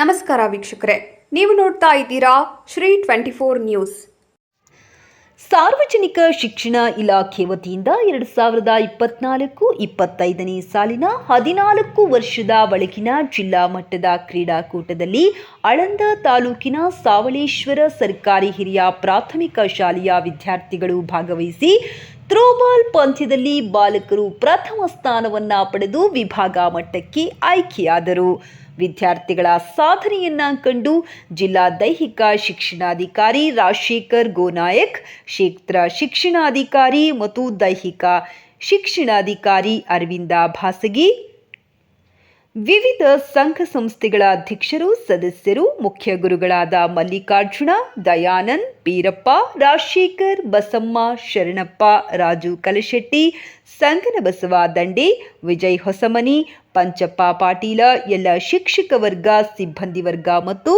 ನಮಸ್ಕಾರ ವೀಕ್ಷಕರೇ, ನೀವು ನೋಡ್ತಾ ಇದ್ದೀರಾ ಶ್ರೀ 24 ನ್ಯೂಸ್. ಸಾರ್ವಜನಿಕ ಶಿಕ್ಷಣ ಇಲಾಖೆ ವತಿಯಿಂದ 2024-25ನೇ ಸಾಲಿನ 14 ವರ್ಷದ ಒಳಗಿನ ಜಿಲ್ಲಾ ಮಟ್ಟದ ಕ್ರೀಡಾಕೂಟದಲ್ಲಿ ಆಳಂದ ತಾಲೂಕಿನ ಸಾವಳೇಶ್ವರ ಸರ್ಕಾರಿ ಹಿರಿಯ ಪ್ರಾಥಮಿಕ ಶಾಲೆಯ ವಿದ್ಯಾರ್ಥಿಗಳು ಭಾಗವಹಿಸಿ ಥ್ರೋಬಾಲ್ ಪಂದ್ಯದಲ್ಲಿ ಬಾಲಕರು ಪ್ರಥಮ ಸ್ಥಾನವನ್ನು ಪಡೆದು ವಿಭಾಗ ಮಟ್ಟಕ್ಕೆ ಆಯ್ಕೆಯಾದರು. ವಿದ್ಯಾರ್ಥಿಗಳ ಸಾಧನೆಯನ್ನ ಕಂಡು ಜಿಲ್ಲಾ ದೈಹಿಕ ಶಿಕ್ಷಣಾಧಿಕಾರಿ ರಾಜಶೇಖರ್ ಗೋನಾಯಕ್, ಕ್ಷೇತ್ರ ಶಿಕ್ಷಣಾಧಿಕಾರಿ ಮತ್ತು ದೈಹಿಕ ಶಿಕ್ಷಣಾಧಿಕಾರಿ ಅರವಿಂದ ಭಾಸಗಿ, ವಿವಿಧ ಸಂಘ ಸಂಸ್ಥೆಗಳ ಅಧ್ಯಕ್ಷರು, ಸದಸ್ಯರು, ಮುಖ್ಯ ಗುರುಗಳಾದ ಮಲ್ಲಿಕಾರ್ಜುನ, ದಯಾನಂದ್, ಬೀರಪ್ಪ, ರಾಜಶೇಖರ್, ಬಸಮ್ಮ, ಶರಣಪ್ಪ, ರಾಜು ಕಲಶೆಟ್ಟಿ, ಸಂಗನಬಸವ ದಂಡೆ, ವಿಜಯ್ ಹೊಸಮನಿ, ಪಂಚಪ್ಪ ಪಾಟೀಲ, ಎಲ್ಲ ಶಿಕ್ಷಕ ವರ್ಗ, ಸಿಬ್ಬಂದಿ ವರ್ಗ ಮತ್ತು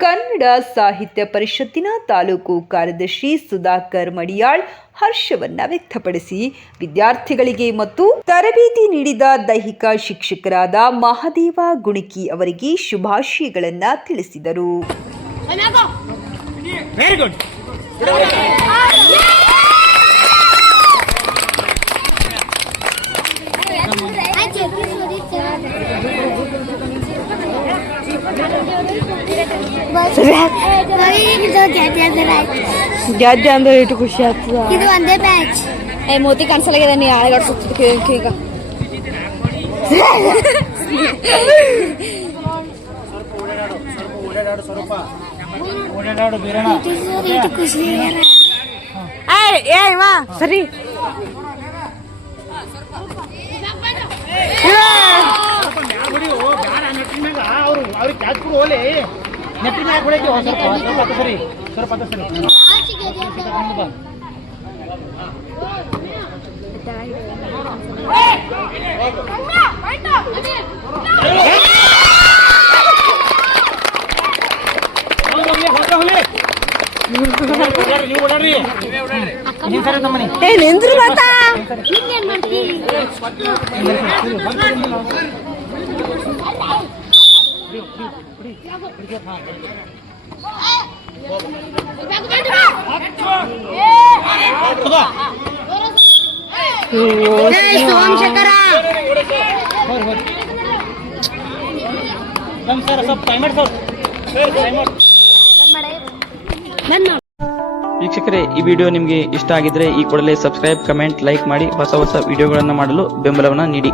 ಕನ್ನಡ ಸಾಹಿತ್ಯ ಪರಿಷತ್ತಿನ ತಾಲೂಕು ಕಾರ್ಯದರ್ಶಿ ಸುಧಾಕರ್ ಮಡಿಯಾಳ್ ಹರ್ಷವನ್ನ ವ್ಯಕ್ತಪಡಿಸಿ ವಿದ್ಯಾರ್ಥಿಗಳಿಗೆ ಮತ್ತು ತರಬೇತಿ ನೀಡಿದ ದೈಹಿಕ ಶಿಕ್ಷಕರಾದ ಮಹಾದೇವ ಗುಣಿಕಿ ಅವರಿಗೆ ಶುಭಾಶಯಗಳನ್ನ ತಿಳಿಸಿದರು. ಗೆದ್ದೆ ಅಂದ್ರೆ ಇಟ್ಟು ಖುಷಿ ಆಗ್ತದ. ಇದು ಒಂದೇ ಮ್ಯಾಚ್. ಮೋತಿ ಕಾಣಿಸಲಾಗಿದೆ, ನೀ ಆಳೆಗಾಡ್ಸುತ್ತ ಈಗ ಸರಿ ನಿಂದ್ರು ಮಾತಾ ಸೋಮಶೇಖರ ವೀಕ್ಷಕರೇ, ಈ ವಿಡಿಯೋ ನಿಮಗೆ ಇಷ್ಟ ಆಗಿದ್ರೆ ಈ ಕೂಡಲೇ ಸಬ್ಸ್ಕ್ರೈಬ್, ಕಮೆಂಟ್, ಲೈಕ್ ಮಾಡಿ ಹೊಸ ವಿಡಿಯೋಗಳನ್ನು ಮಾಡಲು ಬೆಂಬಲವನ್ನು ನೀಡಿ.